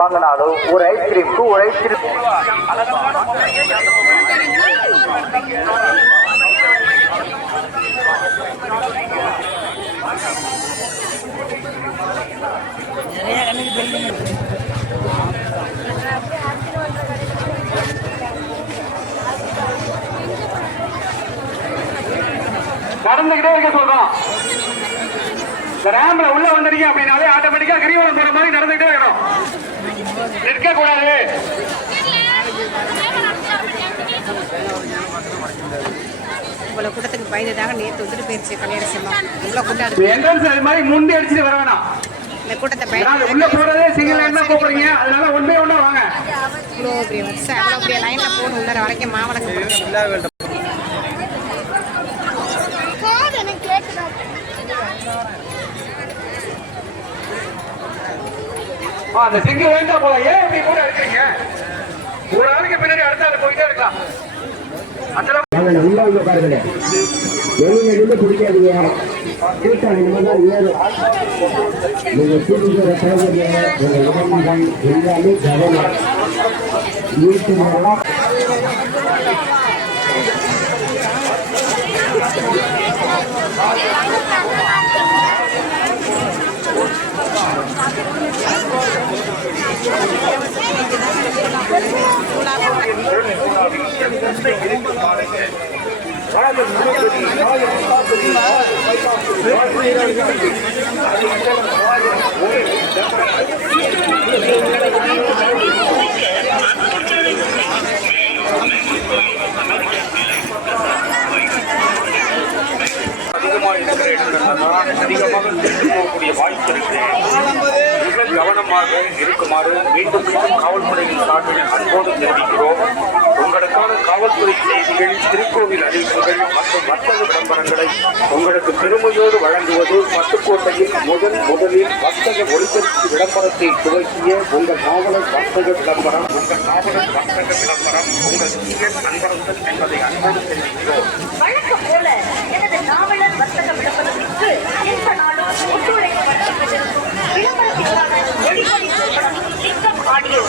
வாங்கினாலும் ஒரு ஐஸ்கிரீமுக்கு ஒரு ஐஸ்கிரீம் நடந்துகிட்டே இருக்க சொல்றோம். இந்த ரேம்ல உள்ள வந்துட்டீங்க அப்படின்னாலே ஆட்டோமேட்டிக்கா கிரிவலம் போற மாதிரி நடந்துகிட்டே இருக்கணும், நிற்க கூடாது. இவ்வளவு கூட்டத்துக்கு பயந்துதாக நேற்று வந்துட்டு போயிருச்சு கல்யாண செல்லம். இவ்வளவு கூட்டம் என்ட்ரன்ஸ் அது மாதிரி முண்டி அடிச்சுட்டு வர வேணாம். இந்த கூட்டத்தை பயந்து உள்ள போறதே சிங்கிள் லைன் தான் போறீங்க, அதனால ஒன்றே ஒன்றா வாங்க. இவ்வளோ பெரிய வருஷம் அவ்வளோ பெரிய லைன்ல போகணும் உள்ளர வரைக்கும் மாவளங்க. அந்த சிங்கிள் லைன் தான் போலாம். ஏன் இப்படி கூட இருக்கீங்க? ஒரு ஆளுக்கு பின்னாடி அடுத்த ஆள் போயிட்டே இருக்கலாம். உள்ள உள்ள பாருங்க, வெளியில இருந்து பிடிக்காதீங்க. கூட்டம் இனிமேதான் ஏறும். நீங்க கூட்டிக்கிற தேவையில்லை, உங்க உடம்புகள் எல்லாமே கவனம். வீட்டு அதிகமாக போகக்கூடிய வாய்ப்பு இருக்கு. மிக கவனமாக இருக்குமாறு மீண்டும் காவல்துறையின் சார்பில் அன்போடு தெரிவிக்கிறோம். உங்களுக்கான காவல்துறை செய்திகள், திருக்கோவில் அறிவிப்புகள் மற்றும் வர்த்தக விளம்பரங்களை உங்களுக்கு பெருமையோடு வழங்குவது பட்டுக்கோட்டையில் முதலில் வர்த்தக ஒளிபரப்பு விளம்பரத்தை துவக்கிய உங்கள் நாவலர் வர்த்தக விளம்பரம். உங்கள் நாவலர் வர்த்தக விளம்பரம் உங்கள் நண்பர்கள் என்பதை அன்போடு தெரிவிக்கிறோம். வழக்கம் போல எனது நாவலர் வர்த்தக விளம்பரத்திற்கு எந்த நாளும் ஒத்துழைப்பு வழங்கப்பட்டிருக்கும். விளம்பரத்திற்கான ஒளிபொலி நிறுவனம் சிங்கம் ஆடியோ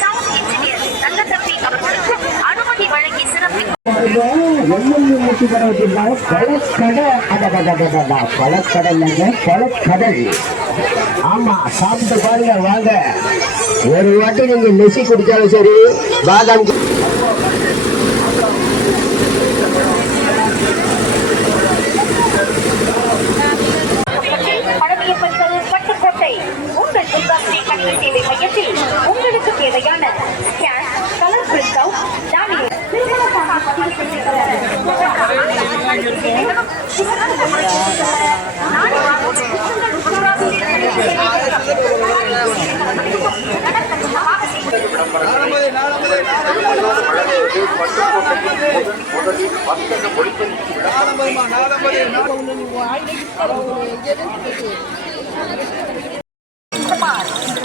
சவுண்ட் இன்ஜினியர் நல்லதம்பி அவர்களுக்கு அனுமதி வழங்கி சிறப்பிக்கும். பழக்கடல். ஆமா, சாப்பிட்டு பாருங்க வாங்க. ஒரு வாட்டி நீங்க நெசி குடிச்சாலும் சரி, பாதாம் பட்டுக்கோட்டை உங்கள் துர்காஸ்ரீ கணினி சேவை மையத்தில் உங்களுக்கு தேவையான ஸ்கேன், கலர் பிரிண்ட் அவுட், தானியம், திருமண பதிவு செய்திருக்கிற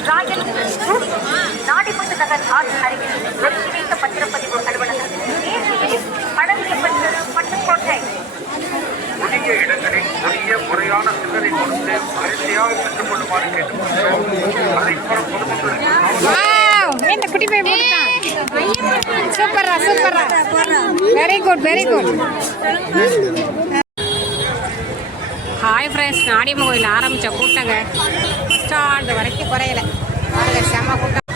ராயல் நாடிப்பட்டு நகர் ஆர்ட் அருகில் ஒதுக்கி வைத்த பத்திரப்பதிவு அலுவலகம் படவியப்பட்டது பட்டுக்கோட்டை. உரிய இடங்களில் உரிய முறையான சில்லறை கொடுத்து அரிசியாக பெற்றுக் கொள்ளுமாறு கேட்டுக்கொள்கிறோம். அதைப்புறம் பொதுமக்களுக்கு இந்த குட்டி போய் போட்டான். சூப்பரா சூப்பரா, very good very good. Hi friends, Nadiamman கோயில் ஆரம்பித்த கூட்டங்க ஸ்டார்ட் வரைக்கும் குறையலை. செம்ம கூட்டம்.